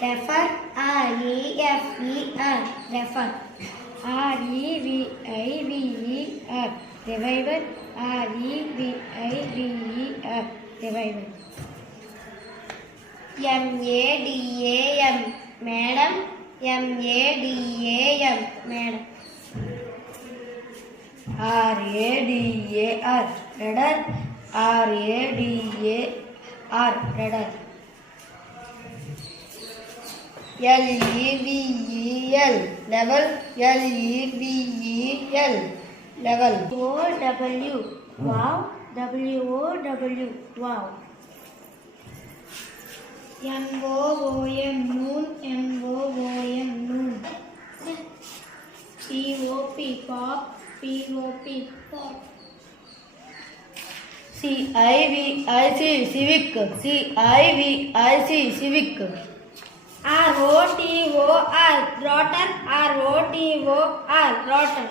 refer, R-E-F-E-R, refer. R-E-V-I-V-E-R, revival, R-E-V-I-V-E-R, revival. M-A-D-A-M, madam, M-A-D-A-M, madam. R-A-D-A-R, radar, R-A-D-A-R, radar. L-E-V-E-L, level, L-E-V-E-L, level. O-W, wow, W-O-W, wow. M-O-O-M, moon, M-O-O-M, moon. P-O-P, pop, P-O-P, pop. C-I-V-I-C, civic, C-I-V-I-C, civic. R-O-T-O-R, rotor, R-O-T-O-R, rotor.